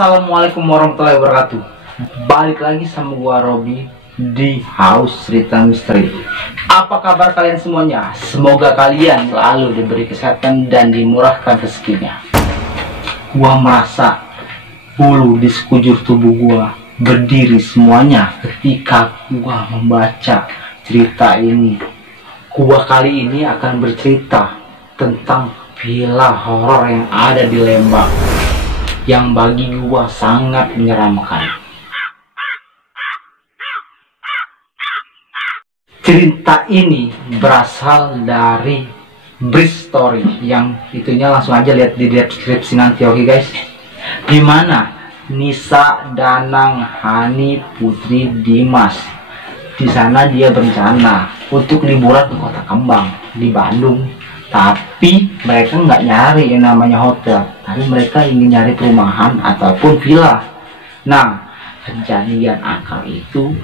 Assalamualaikum warahmatullahi wabarakatuh. Balik lagi sama gua Robi di Haus Cerita Misteri. Apa kabar kalian semuanya? Semoga kalian selalu diberi kesehatan dan dimurahkan rezekinya. Gua merasa bulu di sekujur tubuh gua berdiri semuanya ketika gua membaca cerita ini. Gua kali ini akan bercerita tentang villa horor yang ada di Lembang, yang bagi gua sangat menyeramkan. Cerita ini berasal dari Brief Story, yang itunya langsung aja lihat di deskripsi nanti, oke guys. Dimana Nisa, Danang, Hani, Putri, Dimas, di sana dia berencana untuk liburan ke Kota Kembang di Bandung. Tapi mereka nggak nyari yang namanya hotel, tapi mereka ingin nyari perumahan ataupun villa. Nah, kejadian akal itu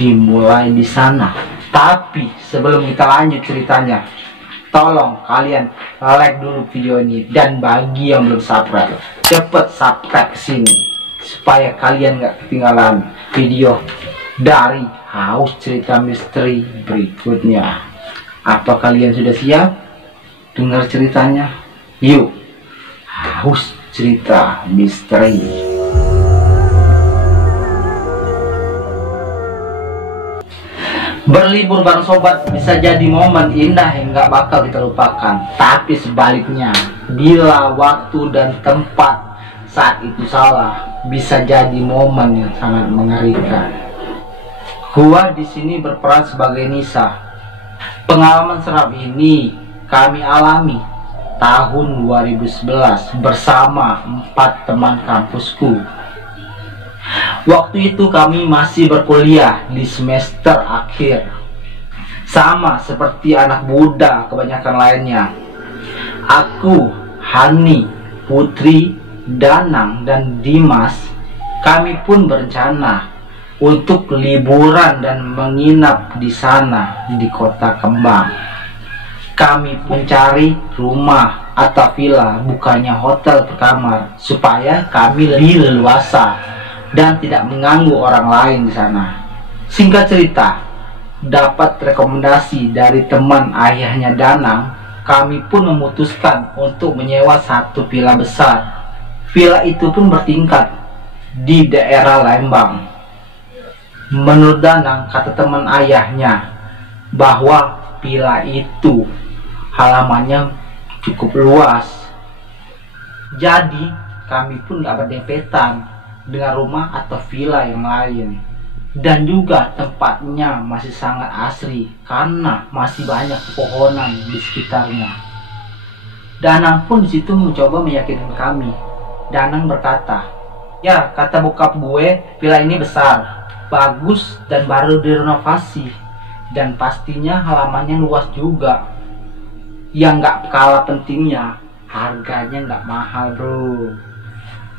dimulai di sana. Tapi sebelum kita lanjut ceritanya, tolong kalian like dulu video ini, dan bagi yang belum subscribe, cepet subscribe ke sini supaya kalian nggak ketinggalan video dari Haus Cerita Misteri berikutnya. Apa kalian sudah siap dengar ceritanya? Yuk, Haus Cerita Misteri. Berlibur bareng sobat bisa jadi momen indah yang gak bakal kita lupakan. Tapi sebaliknya, bila waktu dan tempat saat itu salah, bisa jadi momen yang sangat mengerikan. Gua di sini berperan sebagai Nisa. Pengalaman seram ini kami alami tahun 2011 bersama 4 teman kampusku. Waktu itu kami masih berkuliah di semester akhir. Sama seperti anak muda kebanyakan lainnya, aku, Hani, Putri, Danang, dan Dimas, kami pun berencana untuk liburan dan menginap di sana di Kota Kembang. Kami pun cari rumah atau villa, bukannya hotel per kamar, supaya kami lebih leluasa dan tidak mengganggu orang lain di sana. Singkat cerita, dapat rekomendasi dari teman ayahnya Danang, kami pun memutuskan untuk menyewa satu villa besar. Villa itu pun bertingkat di daerah Lembang. Menurut Danang, kata teman ayahnya, bahwa villa itu halamannya cukup luas. Jadi kami pun gak berdempetan dengan rumah atau villa yang lain. Dan juga tempatnya masih sangat asri karena masih banyak pepohonan di sekitarnya. Danang pun disitu mencoba meyakinkan kami. Danang berkata, "Ya, kata bokap gue, villa ini besar, bagus, dan baru direnovasi, dan pastinya halamannya luas juga. Yang nggak kalah pentingnya, harganya nggak mahal, bro."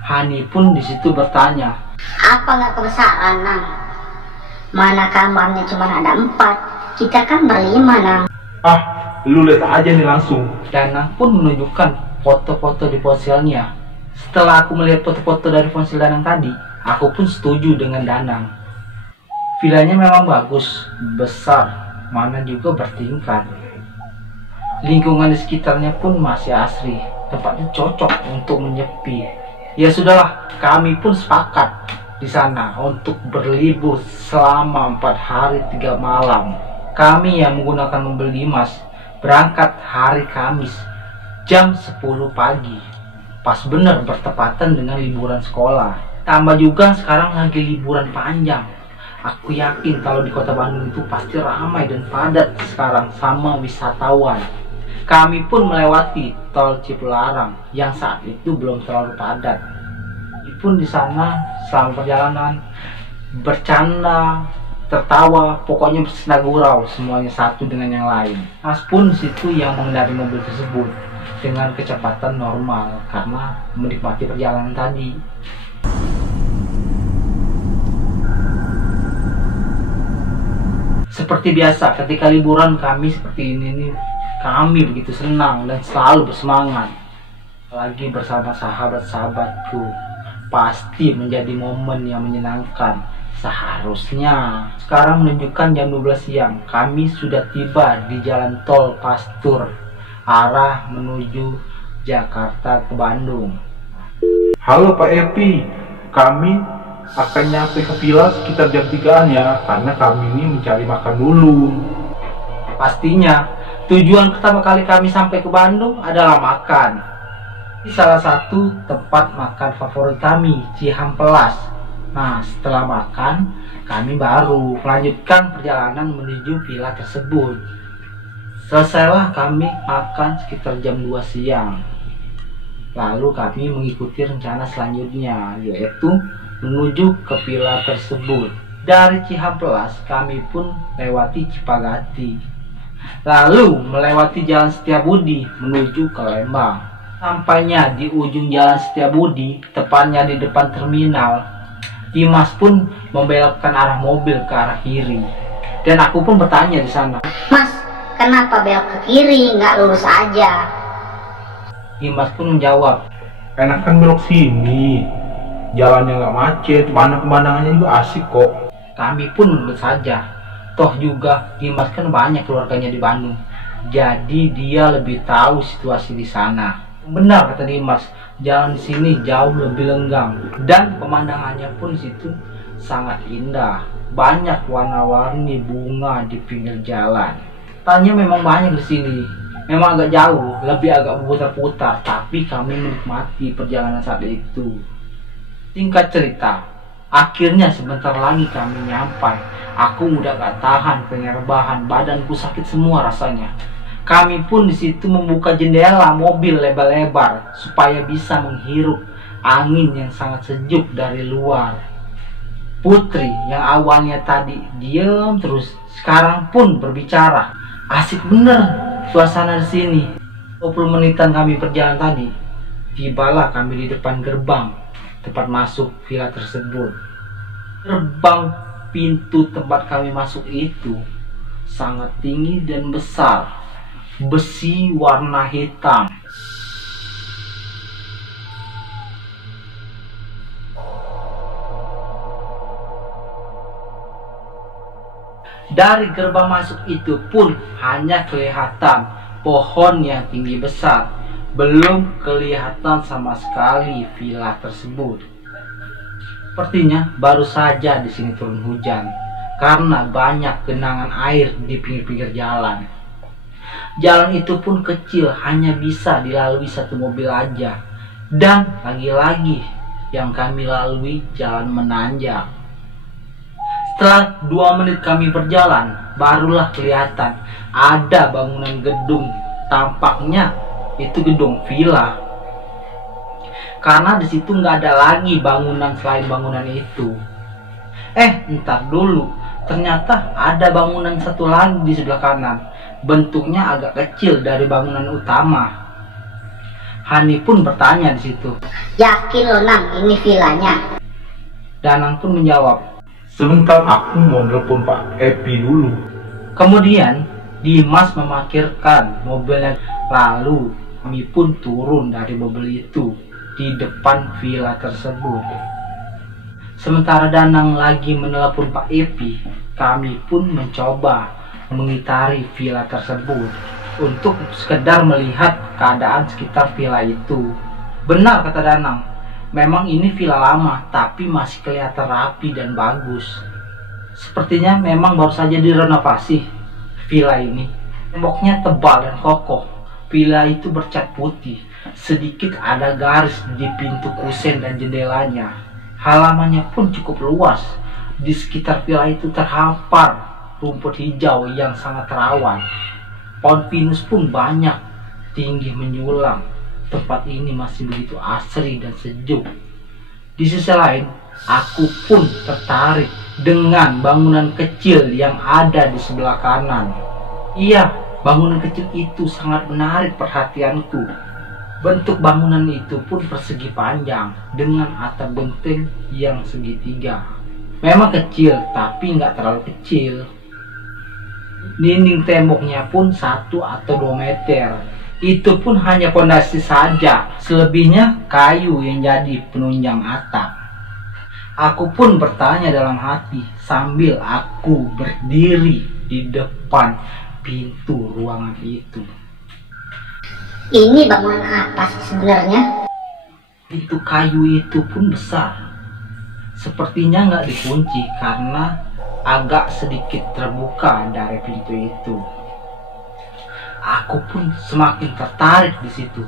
Hani pun disitu bertanya, "Apa nggak kebesaran, Nang? Mana kamarnya cuma ada 4, kita kan berlima, Nang." "Ah, lu lihat aja nih langsung." Danang pun menunjukkan foto-foto di ponselnya. Setelah aku melihat foto-foto dari ponsel Danang tadi, aku pun setuju dengan Danang. Villanya memang bagus, besar, mana juga bertingkat. Lingkungan di sekitarnya pun masih asri, tempatnya cocok untuk menyepi. Ya sudahlah, kami pun sepakat di sana untuk berlibur selama 4 hari 3 malam. Kami yang menggunakan mobil Dimas berangkat hari Kamis jam 10 pagi. Pas bener bertepatan dengan liburan sekolah. Tambah juga sekarang lagi liburan panjang. Aku yakin kalau di kota Bandung itu pasti ramai dan padat sekarang sama wisatawan. Kami pun melewati tol Cipularang yang saat itu belum terlalu padat. Pun di sana selama perjalanan bercanda, tertawa, pokoknya bersenda gurau, semuanya satu dengan yang lain. Mas pun situ yang mengendarai mobil tersebut dengan kecepatan normal karena menikmati perjalanan tadi. Seperti biasa ketika liburan kami seperti ini nih, kami begitu senang dan selalu bersemangat. Lagi bersama sahabat-sahabatku. pasti menjadi momen yang menyenangkan. Seharusnya sekarang menunjukkan jam 12 siang. Kami sudah tiba di jalan tol Pastur, arah menuju Jakarta ke Bandung. Halo Pak Epi, kami akan nyampe ke villa sekitar jam 3-an ya, karena kami ini mencari makan dulu. Pastinya, tujuan pertama kali kami sampai ke Bandung adalah makan. Di salah satu tempat makan favorit kami, Cihampelas. Nah, setelah makan, kami baru melanjutkan perjalanan menuju villa tersebut. Selesailah kami makan sekitar jam 2 siang. Lalu kami mengikuti rencana selanjutnya, yaitu menuju ke villa tersebut. Dari Cihampelas, kami pun lewati Cipagati. Lalu melewati Jalan Setiabudi menuju ke Lembang. Sampainya di ujung Jalan Setiabudi, tepatnya di depan terminal, Dimas pun membelokkan arah mobil ke arah kiri. Dan aku pun bertanya di sana, Mas, kenapa belok ke kiri, nggak lurus aja? Dimas pun menjawab, Enakan belok sini, jalannya nggak macet, mana pemandangannya juga asik kok. kami pun menurut saja. Toh juga Dimas kan banyak keluarganya di Bandung, jadi dia lebih tahu situasi di sana. Benar kata Dimas, jalan di sini jauh lebih lenggang dan pemandangannya pun di situ sangat indah. Banyak warna-warni bunga di pinggir jalan. Tanya memang banyak di sini. Memang agak jauh, lebih agak berputar-putar, tapi kami menikmati perjalanan saat itu. Singkat cerita, akhirnya sebentar lagi kami nyampai. Aku udah gak tahan pengen rebahan, badanku sakit semua rasanya. Kami pun di situ membuka jendela mobil lebar-lebar supaya bisa menghirup angin yang sangat sejuk dari luar. Putri yang awalnya tadi diam terus, sekarang pun berbicara. Asik bener suasana di sini. 20 menitan kami berjalan tadi, tibalah kami di depan gerbang tempat masuk villa tersebut. Gerbang pintu tempat kami masuk itu sangat tinggi dan besar, besi warna hitam. Dari gerbang masuk itu pun hanya kelihatan pohon yang tinggi besar, belum kelihatan sama sekali villa tersebut. Sepertinya baru saja di sini turun hujan karena banyak genangan air di pinggir-pinggir jalan. Jalan itu pun kecil, hanya bisa dilalui satu mobil aja. Dan lagi-lagi yang kami lalui jalan menanjak. Setelah 2 menit kami berjalan, barulah kelihatan ada bangunan gedung. Tampaknya itu gedung villa. Karena di situ nggak ada lagi bangunan selain bangunan itu. Entar dulu, ternyata ada bangunan satu lagi di sebelah kanan. Bentuknya agak kecil dari bangunan utama. Hani pun bertanya di situ. Yakin lo Nang, ini villanya? Danang pun menjawab, Sebentar, aku mau nelpon Pak Epi dulu. kemudian Dimas memarkirkan mobilnya, lalu kami pun turun dari mobil itu di depan villa tersebut. Sementara Danang lagi menelepon Pak Epi, kami pun mencoba mengitari villa tersebut untuk sekedar melihat keadaan sekitar villa itu. Benar kata Danang, memang ini villa lama, tapi masih kelihatan rapi dan bagus. Sepertinya memang baru saja direnovasi villa ini. Temboknya tebal dan kokoh. Villa itu bercat putih. Sedikit ada garis di pintu kusen dan jendelanya. Halamannya pun cukup luas. Di sekitar villa itu terhampar rumput hijau yang sangat rawan. Pohon pinus pun banyak, tinggi menyulam. Tempat ini masih begitu asri dan sejuk. Di sisi lain, aku pun tertarik dengan bangunan kecil yang ada di sebelah kanan. Iya, bangunan kecil itu sangat menarik perhatianku. Bentuk bangunan itu pun persegi panjang dengan atap benteng yang segitiga. Memang kecil, tapi nggak terlalu kecil. Dinding temboknya pun 1 atau 2 meter. Itu pun hanya fondasi saja, selebihnya kayu yang jadi penunjang atap. Aku pun bertanya dalam hati sambil aku berdiri di depan pintu ruangan itu. Ini bangunan apa sih sebenarnya? Pintu kayu itu pun besar. Sepertinya nggak dikunci karena agak sedikit terbuka dari pintu itu. Aku pun semakin tertarik di situ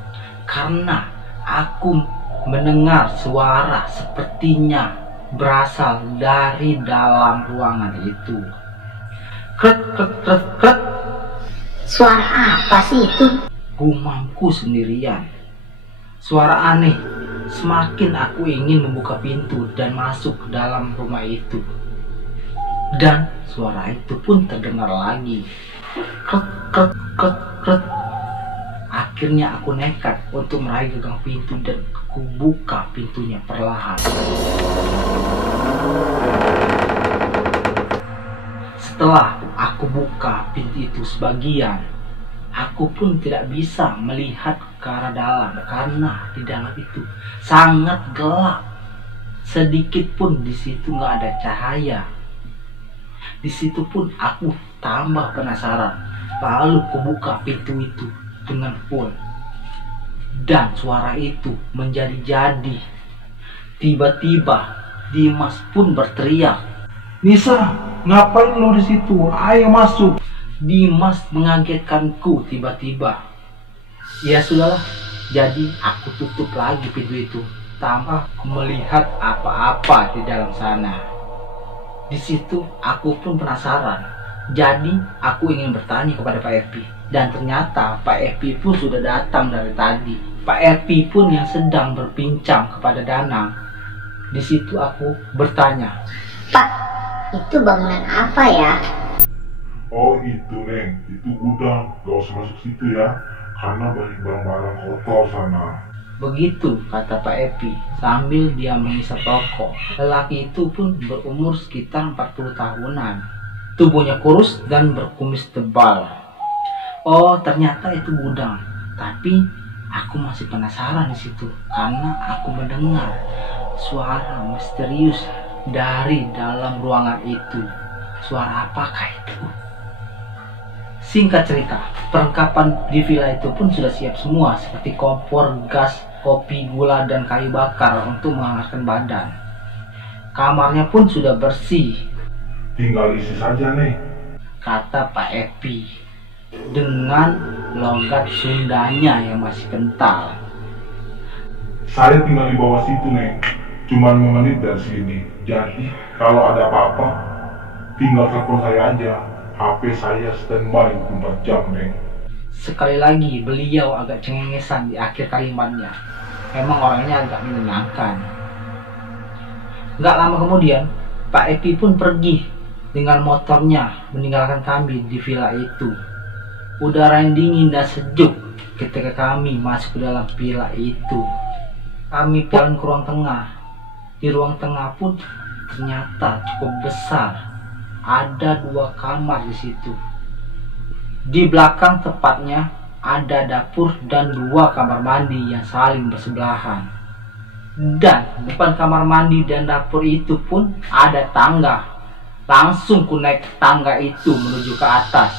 karena aku mendengar suara sepertinya berasal dari dalam ruangan itu. Kret kret kret kret. Suara apa sih itu? Gumamku sendirian. Suara aneh. Semakin aku ingin membuka pintu dan masuk ke dalam rumah itu. Dan suara itu pun terdengar lagi. Kret kret kret kret. Akhirnya aku nekat untuk meraih gagang pintu dan aku buka pintunya perlahan. Setelah aku buka pintu itu sebagian, aku pun tidak bisa melihat ke arah dalam karena di dalam itu sangat gelap. Sedikit pun di situ nggak ada cahaya. Di situ pun aku tambah penasaran. Lalu aku buka pintu itu dengan full. Dan suara itu menjadi-jadi. Tiba-tiba Dimas pun berteriak, Nisa, ngapain lu di situ? Ayo masuk. Dimas mengagetkanku tiba-tiba. Ya sudahlah, jadi aku tutup lagi pintu itu tanpa melihat apa-apa di dalam sana. Di situ aku pun penasaran. Jadi aku ingin bertanya kepada Pak Epi. Dan ternyata Pak Epi pun sudah datang dari tadi. Pak Epi pun yang sedang berbincang kepada Danang. Di situ aku bertanya, Pak, itu bangunan apa ya? Oh itu Neng, itu gudang, gak usah masuk situ ya, karena banyak barang-barang kotor sana. begitu kata Pak Epi sambil dia mengisap rokok. Lelaki itu pun berumur sekitar 40 tahunan. Tubuhnya kurus dan berkumis tebal. Oh ternyata itu gudang. Tapi aku masih penasaran di situ karena aku mendengar suara misterius dari dalam ruangan itu. Suara apakah itu? Singkat cerita, perlengkapan di villa itu pun sudah siap semua seperti kompor, gas, kopi, gula, dan kayu bakar untuk menghangatkan badan. Kamarnya pun sudah bersih, Tinggal isi saja Neng. kata Pak Epi dengan logat Sundanya yang masih kental. Saya tinggal di bawah situ Neng, cuman 5 menit dari sini. Jadi kalau ada apa-apa, tinggal telepon saya aja. HP saya standby 24 jam Neng. Sekali lagi beliau agak cengengesan di akhir kalimatnya. Memang orangnya agak menyenangkan. Gak lama kemudian, Pak Epi pun pergi dengan motornya meninggalkan kami di villa itu. Udara yang dingin dan sejuk ketika kami masuk ke dalam villa itu. Kami jalan ke ruang tengah. Di ruang tengah pun ternyata cukup besar. Ada 2 kamar di situ. Di belakang tepatnya ada dapur dan 2 kamar mandi yang saling bersebelahan. Dan depan kamar mandi dan dapur itu pun ada tangga. Langsung ku naik tangga itu menuju ke atas.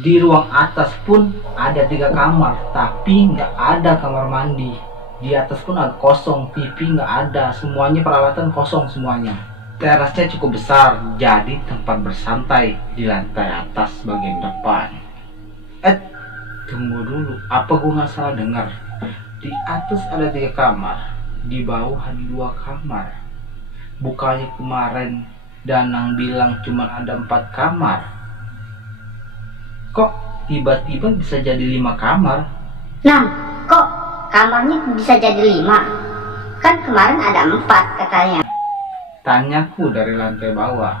Di ruang atas pun ada 3 kamar, tapi nggak ada kamar mandi. Di atas pun agak kosong, TV nggak ada, semuanya peralatan kosong semuanya. Terasnya cukup besar, jadi tempat bersantai di lantai atas bagian depan. Tunggu dulu, apa gue nggak salah dengar? Di atas ada 3 kamar, di bawah ada 2 kamar. Bukannya kemarin Danang bilang cuma ada 4 kamar? Kok tiba-tiba bisa jadi 5 kamar? Nah, kok kamarnya bisa jadi 5? Kan kemarin ada 4 katanya. Tanyaku dari lantai bawah.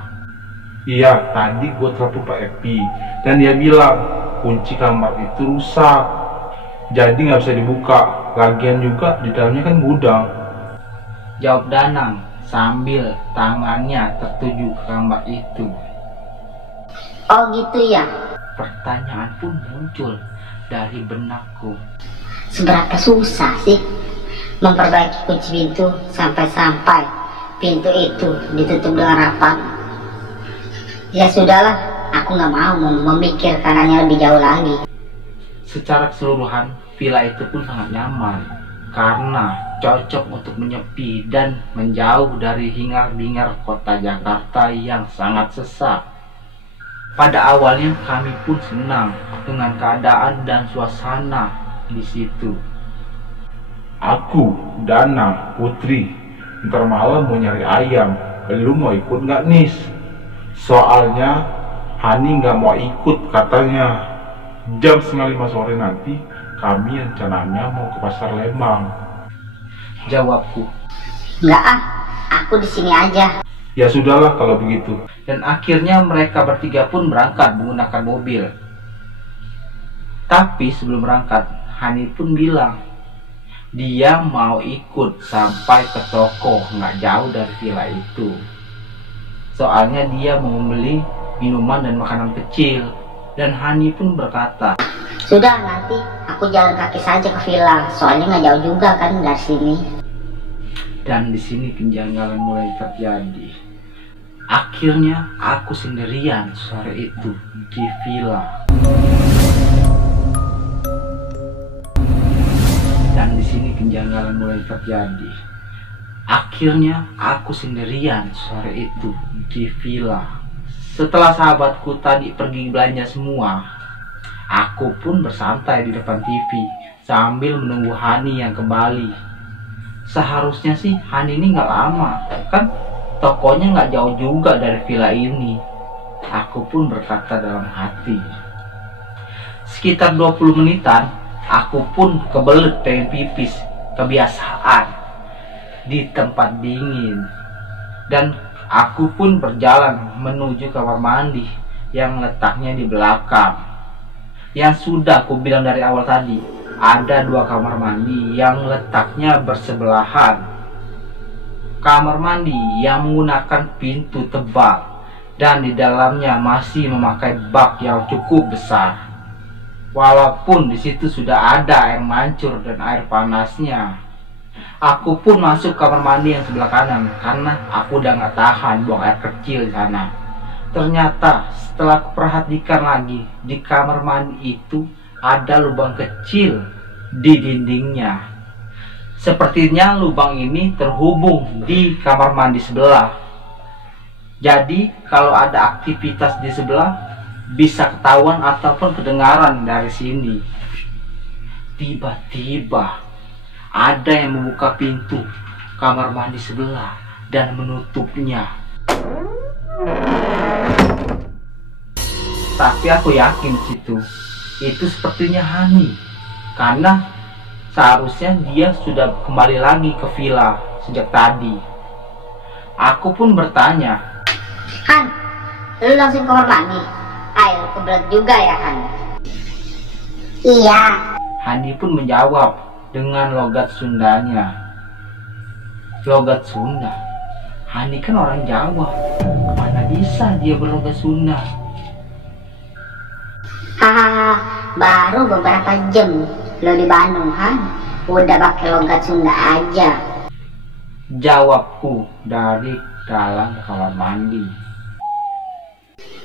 Iya, tadi gue telepon Pak Epi dan dia bilang kunci kamar itu rusak, jadi nggak bisa dibuka. Lagian juga di dalamnya kan gudang. Jawab Danang sambil tangannya tertuju ke kamar itu. Oh gitu ya. Pertanyaan pun muncul. dari benakku. Seberapa susah sih memperbaiki kunci pintu sampai-sampai pintu itu ditutup dengan rapat. Ya sudahlah, aku nggak mau memikirkannya lebih jauh lagi. Secara keseluruhan, villa itu pun sangat nyaman karena cocok untuk menyepi dan menjauh dari hingar-bingar kota Jakarta yang sangat sesak. Pada awalnya kami pun senang dengan keadaan dan suasana di situ. Aku, Dana, Putri, ntar malam mau nyari ayam. Lu mau ikut nggak, Nis? Soalnya Hani nggak mau ikut katanya. Jam 4:30 sore nanti kami rencananya mau ke pasar Lembang. Jawabku. Enggak ah, aku di sini aja. Ya sudahlah kalau begitu. Dan akhirnya mereka bertiga pun berangkat menggunakan mobil. Tapi sebelum berangkat, Hani pun bilang dia mau ikut sampai ke toko nggak jauh dari villa itu. Soalnya dia mau membeli minuman dan makanan kecil. Dan Hani pun berkata, sudah, nanti aku jalan kaki saja ke villa, soalnya nggak jauh juga kan dari sini. Dan di sini kejanggalan mulai terjadi. Akhirnya aku sendirian sore itu di villa. Dan di sini kejanggalan mulai terjadi. Akhirnya aku sendirian sore itu di villa. Setelah sahabatku tadi pergi belanja semua, aku pun bersantai di depan TV sambil menunggu Hani yang kembali. Seharusnya sih Hani ini nggak lama, kan tokonya nggak jauh juga dari villa ini. Aku pun berkata dalam hati. Sekitar 20 menitan, aku pun kebelet pengen pipis, kebiasaan di tempat dingin. Dan aku pun berjalan menuju kamar mandi yang letaknya di belakang. Yang sudah aku bilang dari awal tadi, ada 2 kamar mandi yang letaknya bersebelahan. Kamar mandi yang menggunakan pintu tebal dan di dalamnya masih memakai bak yang cukup besar. Walaupun di situ sudah ada air mancur dan air panasnya. Aku pun masuk kamar mandi yang sebelah kanan karena aku udah gak tahan buang air kecil di sana. Ternyata setelah aku perhatikan lagi, di kamar mandi itu ada lubang kecil di dindingnya. Sepertinya lubang ini terhubung di kamar mandi sebelah. Jadi kalau ada aktivitas di sebelah bisa ketahuan ataupun kedengaran dari sini. Tiba-tiba ada yang membuka pintu kamar mandi sebelah dan menutupnya. Tapi aku yakin itu sepertinya Hani, karena seharusnya dia sudah kembali lagi ke villa sejak tadi. Aku pun bertanya, Han, lu langsung ke kamar mandi? Ayo, kebelet juga ya Han? Iya. Hani pun menjawab dengan logat Sundanya. Logat Sunda? Hani kan orang Jawa, mana bisa dia berlogat Sunda? Hahaha, baru beberapa jam lo di Bandung Han, udah pakai logat Sunda aja. Jawabku dari dalam kamar mandi.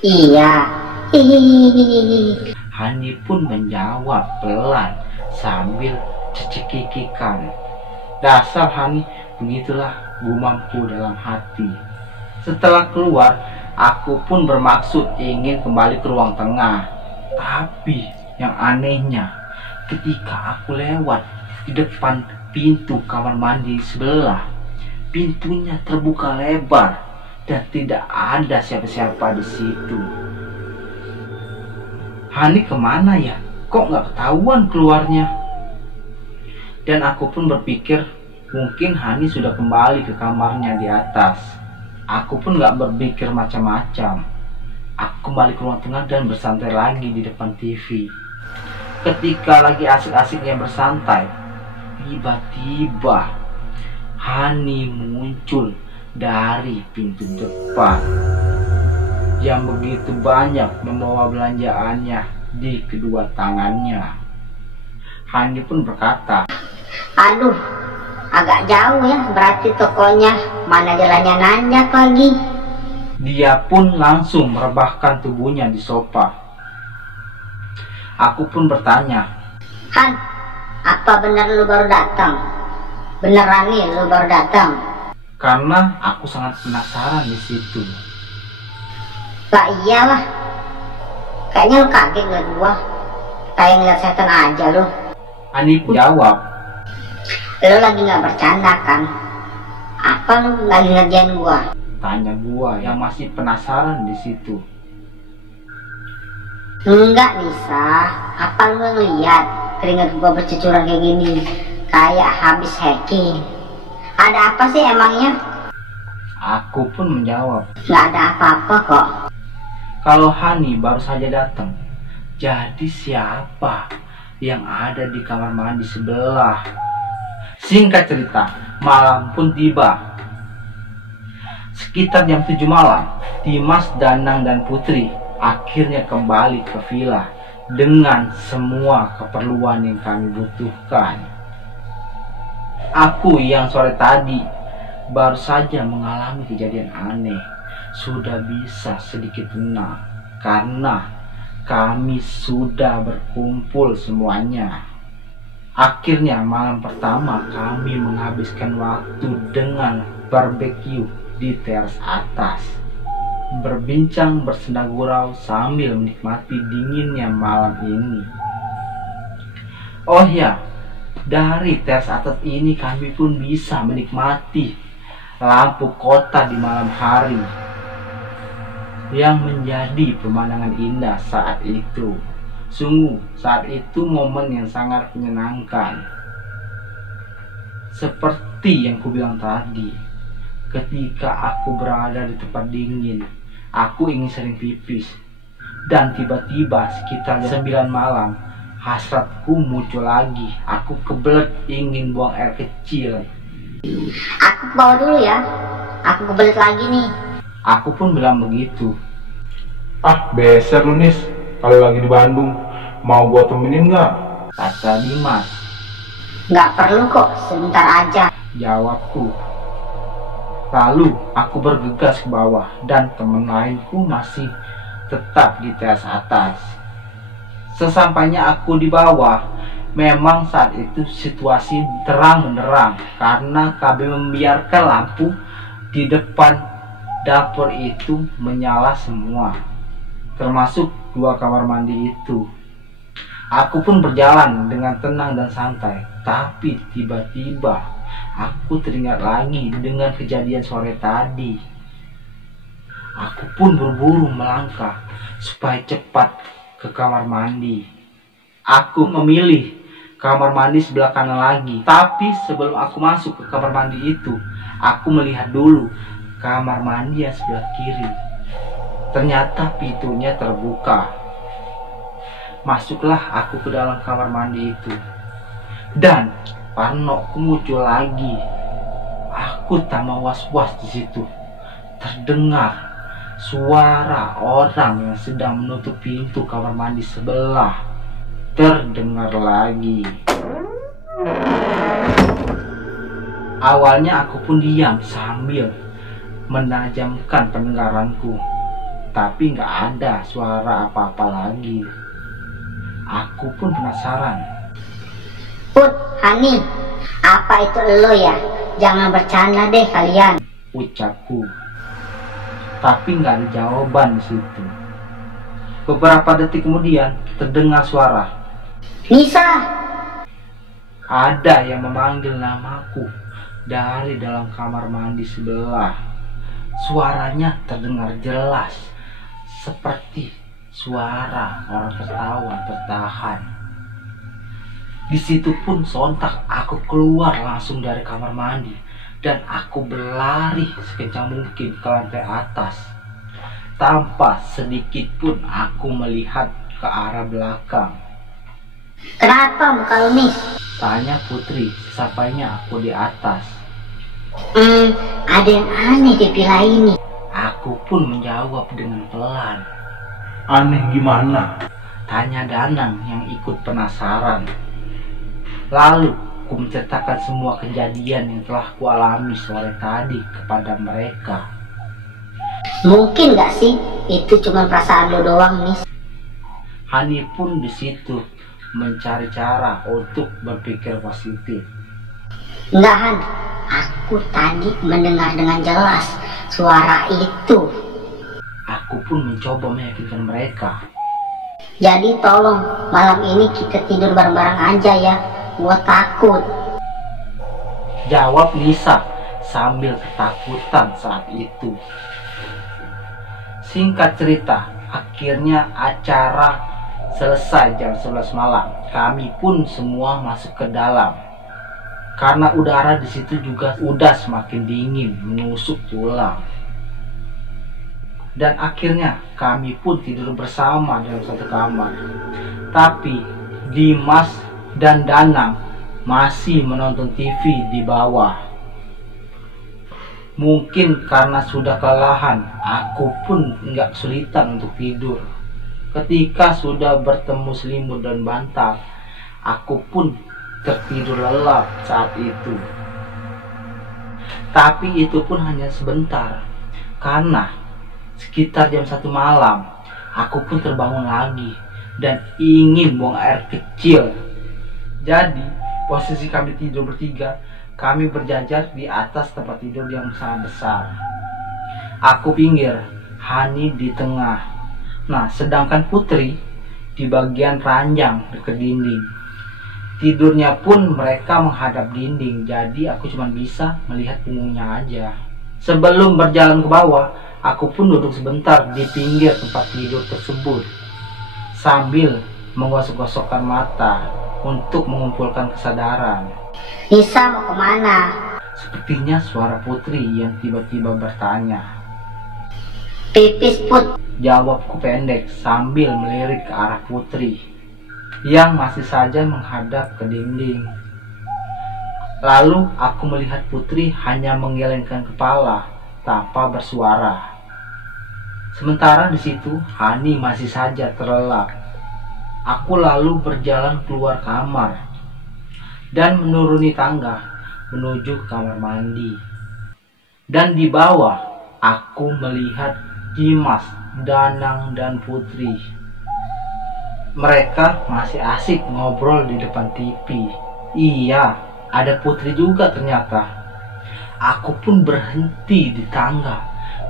Iya. Hihihi. Hani pun menjawab pelan sambil cekikikan. Dasar Hani, begitulah gumamku dalam hati. Setelah keluar, aku pun bermaksud ingin kembali ke ruang tengah. Tapi yang anehnya, ketika aku lewat di depan pintu kamar mandi sebelah, pintunya terbuka lebar dan tidak ada siapa-siapa di situ. Hani kemana ya? Kok nggak ketahuan keluarnya? Dan aku pun berpikir mungkin Hani sudah kembali ke kamarnya di atas. Aku pun nggak berpikir macam-macam. Aku kembali ke ruang tengah dan bersantai lagi di depan TV. Ketika lagi asik-asiknya bersantai, tiba-tiba Hani muncul dari pintu depan yang begitu banyak membawa belanjaannya di kedua tangannya. Hani pun berkata, Aduh, agak jauh ya berarti tokonya. Mana jalannya nanjak lagi. Dia pun langsung merebahkan tubuhnya di sofa. Aku pun bertanya, Han, apa benar lu baru datang? Beneran nih lu baru datang? karena aku sangat penasaran di situ. Lah iyalah. Kayaknya lu kaget ngeliat gua. Kayak ngeliat setan aja lu. Hani pun jawab, Lu lagi nggak bercanda kan? Apa lu lagi ngerjain gua? tanya gua yang masih penasaran di situ. Enggak Nisa. Apa lu ngeliat keringat gua bercucuran kayak gini? Kayak habis hacking. Ada apa sih emangnya? Aku pun menjawab, Nggak ada apa-apa kok. kalau Hani baru saja datang, jadi siapa yang ada di kamar mandi sebelah? Singkat cerita, malam pun tiba. Sekitar jam 7 malam, Dimas, Danang, dan Putri akhirnya kembali ke villa dengan semua keperluan yang kami butuhkan. Aku yang sore tadi baru saja mengalami kejadian aneh sudah bisa sedikit tenang karena kami sudah berkumpul semuanya. Akhirnya malam pertama kami menghabiskan waktu dengan barbecue di teras atas, berbincang bersenda gurau sambil menikmati dinginnya malam ini. Oh ya, dari teras atas ini kami pun bisa menikmati lampu kota di malam hari yang menjadi pemandangan indah saat itu. Sungguh, saat itu momen yang sangat menyenangkan. Seperti yang kubilang tadi, ketika aku berada di tempat dingin, aku ingin sering pipis. Dan tiba-tiba sekitar jam 9 malam, hasratku muncul lagi. Aku kebelet ingin buang air kecil. Aku bawa dulu ya. Aku kebelet lagi nih. Aku pun bilang begitu. Ah, beser lu Nis, kalau lagi di Bandung, mau gua temenin nggak? Kata Dimas. Nggak perlu kok, sebentar aja. Jawabku. Lalu aku bergegas ke bawah dan teman lainku masih tetap di teras atas. Sesampainya aku di bawah, memang saat itu situasi terang benderang karena kami membiarkan lampu di depan dapur itu menyala semua, termasuk 2 kamar mandi itu. Aku pun berjalan dengan tenang dan santai, tapi tiba-tiba aku teringat lagi dengan kejadian sore tadi. Aku pun berburu melangkah supaya cepat ke kamar mandi. Aku memilih kamar mandi sebelah kanan lagi, tapi sebelum aku masuk ke kamar mandi itu, aku melihat dulu kamar mandi yang sebelah kiri. Ternyata pintunya terbuka. Masuklah aku ke dalam kamar mandi itu, dan parnokku muncul lagi. Aku tak mau was-was di situ. Terdengar suara orang yang sedang menutup pintu kamar mandi sebelah. Terdengar lagi. Awalnya aku pun diam sambil menajamkan pendengaranku, tapi nggak ada suara apa-apa lagi. Aku pun penasaran. Put, Hani, apa itu lo ya? Jangan bercanda deh kalian. Ucapku, tapi nggak ada jawaban di situ. Beberapa detik kemudian terdengar suara. Nisa, Ada yang memanggil namaku dari dalam kamar mandi sebelah. Suaranya terdengar jelas, seperti suara orang tertawa tertahan. Di situ pun sontak aku keluar langsung dari kamar mandi dan aku berlari sekencang mungkin ke lantai atas. Tanpa sedikit pun aku melihat ke arah belakang. kenapa muka lu nih? Tanya Putri, sampainya aku di atas. Ada yang aneh di villa ini. Aku pun menjawab dengan pelan. Aneh gimana? Tanya Danang yang ikut penasaran. Lalu aku menceritakan semua kejadian yang telah kualami sore tadi kepada mereka. Mungkin gak sih itu cuma perasaan lo doang nih? Hani pun di situ mencari cara untuk berpikir positif. Enggak Han, aku tadi mendengar dengan jelas suara itu. Aku pun mencoba meyakinkan mereka. Jadi tolong malam ini kita tidur bareng-bareng aja ya. Gua takut. Jawab Lisa sambil ketakutan saat itu. Singkat cerita, akhirnya acara selesai jam 11 malam. Kami pun semua masuk ke dalam. Karena udara di situ juga udah semakin dingin, menusuk tulang. Dan akhirnya kami pun tidur bersama dalam satu kamar. Tapi Dimas dan Danang masih menonton TV di bawah. Mungkin karena sudah kelelahan, aku pun nggak kesulitan untuk tidur. Ketika sudah bertemu selimut dan bantal, aku pun tertidur lelap saat itu. Tapi itu pun hanya sebentar, karena sekitar jam 1 malam, aku pun terbangun lagi dan ingin buang air kecil. Jadi, posisi kami tidur bertiga, kami berjajar di atas tempat tidur yang sangat besar. Aku pinggir, Hani di tengah. Nah, sedangkan Putri di bagian ranjang dekat dinding. Tidurnya pun mereka menghadap dinding, jadi aku cuma bisa melihat punggungnya aja. Sebelum berjalan ke bawah, aku pun duduk sebentar di pinggir tempat tidur tersebut sambil menggosok-gosokkan mata untuk mengumpulkan kesadaran. Nisa mau kemana? Sepertinya suara Putri yang tiba-tiba bertanya. Pipis Put. Jawabku pendek sambil melirik ke arah Putri yang masih saja menghadap ke dinding. Lalu aku melihat Putri hanya menggelengkan kepala tanpa bersuara. Sementara di situ Hani masih saja terlelap. Aku lalu berjalan keluar kamar dan menuruni tangga menuju kamar mandi. Dan di bawah aku melihat Dimas, Danang, dan Putri. Mereka masih asik ngobrol di depan TV. Iya, ada Putri juga ternyata. Aku pun berhenti di tangga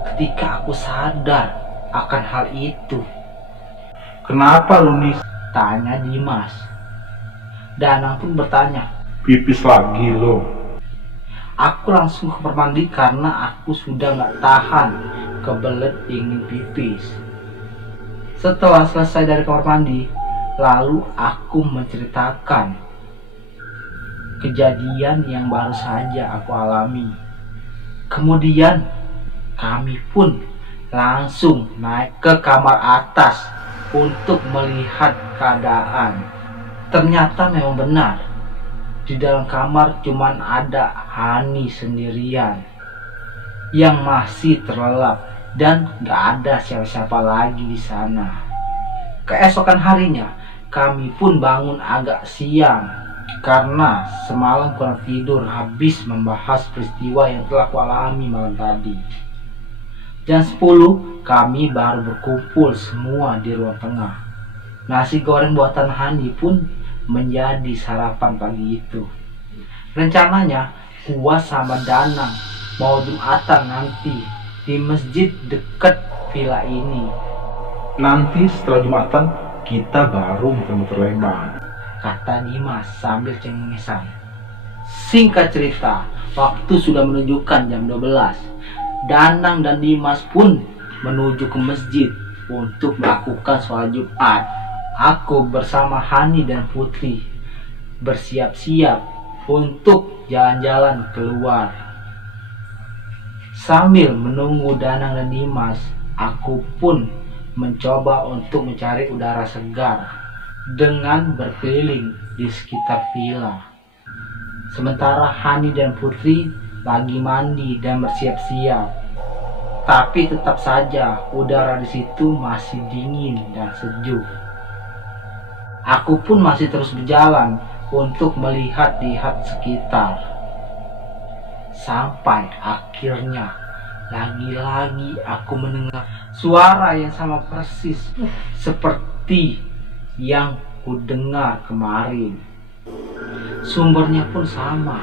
ketika aku sadar akan hal itu. Kenapa lu nih? Tanya Dimas. Danang pun bertanya. Pipis lagi lo? Aku langsung ke kamar mandi karena aku sudah gak tahan kebelet ingin pipis. Setelah selesai dari kamar mandi, lalu aku menceritakan kejadian yang baru saja aku alami. Kemudian kami pun langsung naik ke kamar atas untuk melihat keadaan. Ternyata memang benar, di dalam kamar cuman ada Hani sendirian yang masih terlelap dan gak ada siapa-siapa lagi di sana. Keesokan harinya kami pun bangun agak siang karena semalam kurang tidur habis membahas peristiwa yang telah kualami malam tadi. Jam 10 kami baru berkumpul semua di ruang tengah. Nasi goreng buatan Hani pun menjadi sarapan pagi itu. Rencananya gua sama Danang mau Jumatan nanti di masjid dekat villa ini. Nanti setelah Jumatan kita baru muter-muter Lembang, kata Dimas sambil cengengesan. Singkat cerita, waktu sudah menunjukkan jam 12. Danang dan Dimas pun menuju ke masjid untuk melakukan sholat Jumat. Aku bersama Hani dan Putri bersiap-siap untuk jalan-jalan keluar. Sambil menunggu Danang dan Dimas, aku pun mencoba untuk mencari udara segar dengan berkeliling di sekitar villa. Sementara Hani dan Putri lagi mandi dan bersiap-siap. Tapi tetap saja udara di situ masih dingin dan sejuk. Aku pun masih terus berjalan untuk melihat-lihat sekitar. Sampai akhirnya lagi-lagi aku mendengar suara yang sama persis seperti yang kudengar kemarin. Sumbernya pun sama,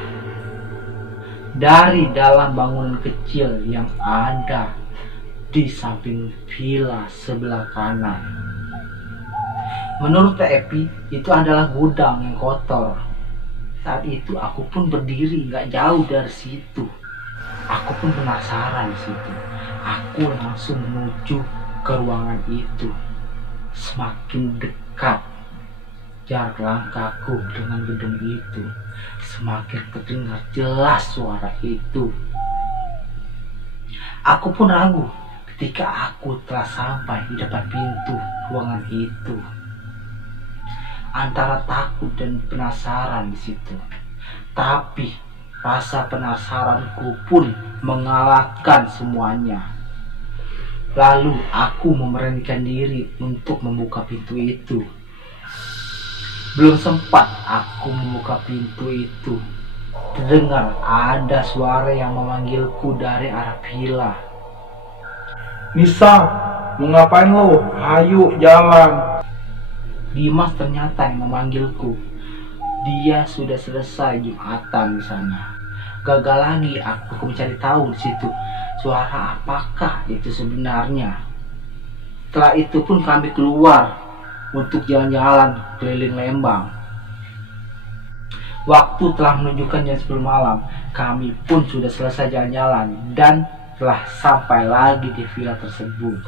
dari dalam bangunan kecil yang ada di samping villa sebelah kanan. Menurut Epi, itu adalah gudang yang kotor. Saat itu aku pun berdiri gak jauh dari situ. Aku pun penasaran di situ. Aku langsung menuju ke ruangan itu. Semakin dekat jarak langkahku dengan gedung itu, semakin terdengar jelas suara itu. Aku pun ragu ketika aku telah sampai di depan pintu ruangan itu. Antara takut dan penasaran di situ. Tapi rasa penasaranku pun mengalahkan semuanya. Lalu aku memberanikan diri untuk membuka pintu itu. Belum sempat aku membuka pintu itu, terdengar ada suara yang memanggilku dari arah villa. Nisa, mau ngapain lo? Ayo jalan. Dimas ternyata yang memanggilku. Dia sudah selesai Jumatan di sana. Gagal lagi aku mencari tahu di situ suara apakah itu sebenarnya. Setelah itu pun kami keluar untuk jalan-jalan keliling Lembang. Waktu telah menunjukkan jam 10 malam. Kami pun sudah selesai jalan-jalan dan telah sampai lagi di villa tersebut.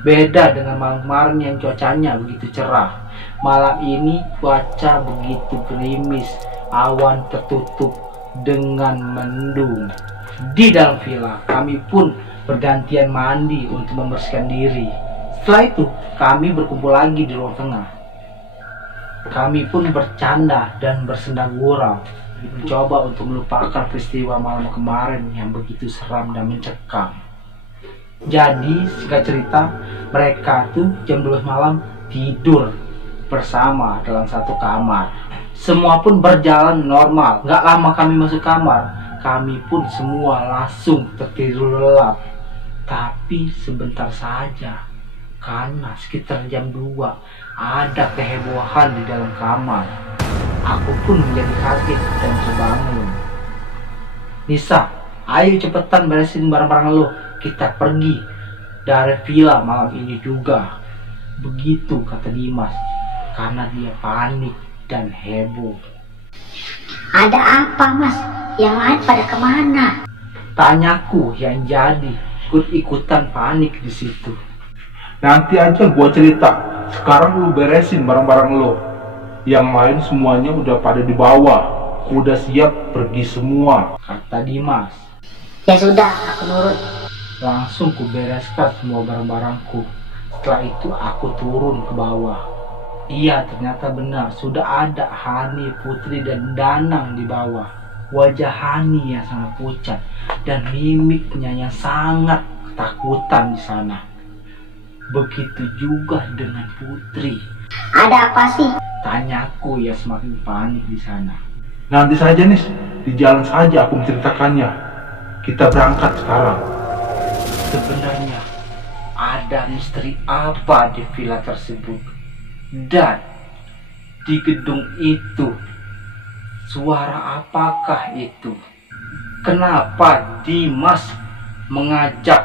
Beda dengan malam kemarin yang cuacanya begitu cerah. Malam ini cuaca begitu gerimis, awan tertutup dengan mendung. Di dalam villa kami pun bergantian mandi untuk membersihkan diri. Setelah itu kami berkumpul lagi di ruang tengah. Kami pun bercanda dan bersenda gurau, mencoba untuk melupakan peristiwa malam kemarin yang begitu seram dan mencekam. Jadi singkat cerita, mereka tuh jam 12 malam tidur bersama dalam satu kamar. Semua pun berjalan normal. Gak lama kami masuk kamar, kami pun semua langsung tertidur lelap. Tapi sebentar saja, karena sekitar jam 2 ada kehebohan di dalam kamar. Aku pun menjadi kaget dan terbangun. Nisa, ayo cepetan beresin barang-barang lo. Kita pergi dari villa malam ini juga. Begitu kata Dimas, karena dia panik dan heboh. Ada apa, Mas? Yang lain pada kemana? Tanyaku yang jadi ikut-ikutan panik di situ. Nanti aja gua cerita. Sekarang lu beresin barang-barang lo. Yang lain semuanya udah pada di bawah. Udah siap pergi semua, kata Dimas. Ya sudah, aku nurut. Langsung ku bereskan semua barang-barangku. Setelah itu aku turun ke bawah. Iya, ternyata benar, sudah ada Hani, Putri, dan Danang di bawah. Wajah Hani yang sangat pucat dan mimiknya yang sangat ketakutan di sana. Begitu juga dengan Putri. Ada apa sih? Tanyaku yang semakin panik di sana. Nanti saja nih, di jalan saja aku menceritakannya. Kita berangkat sekarang. Sebenarnya ada misteri apa di villa tersebut? Dan di gedung itu, suara apakah itu? Kenapa Dimas mengajak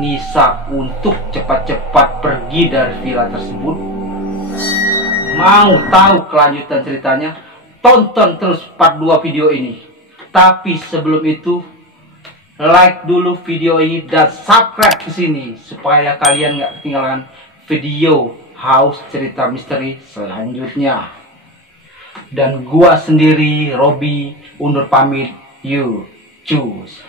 Nisa untuk cepat-cepat pergi dari villa tersebut? Mau tahu kelanjutan ceritanya? Tonton terus part 2 video ini. Tapi sebelum itu, like dulu video ini dan subscribe ke sini supaya kalian nggak ketinggalan video house cerita misteri selanjutnya. Dan gua sendiri, Robi, undur pamit. You choose.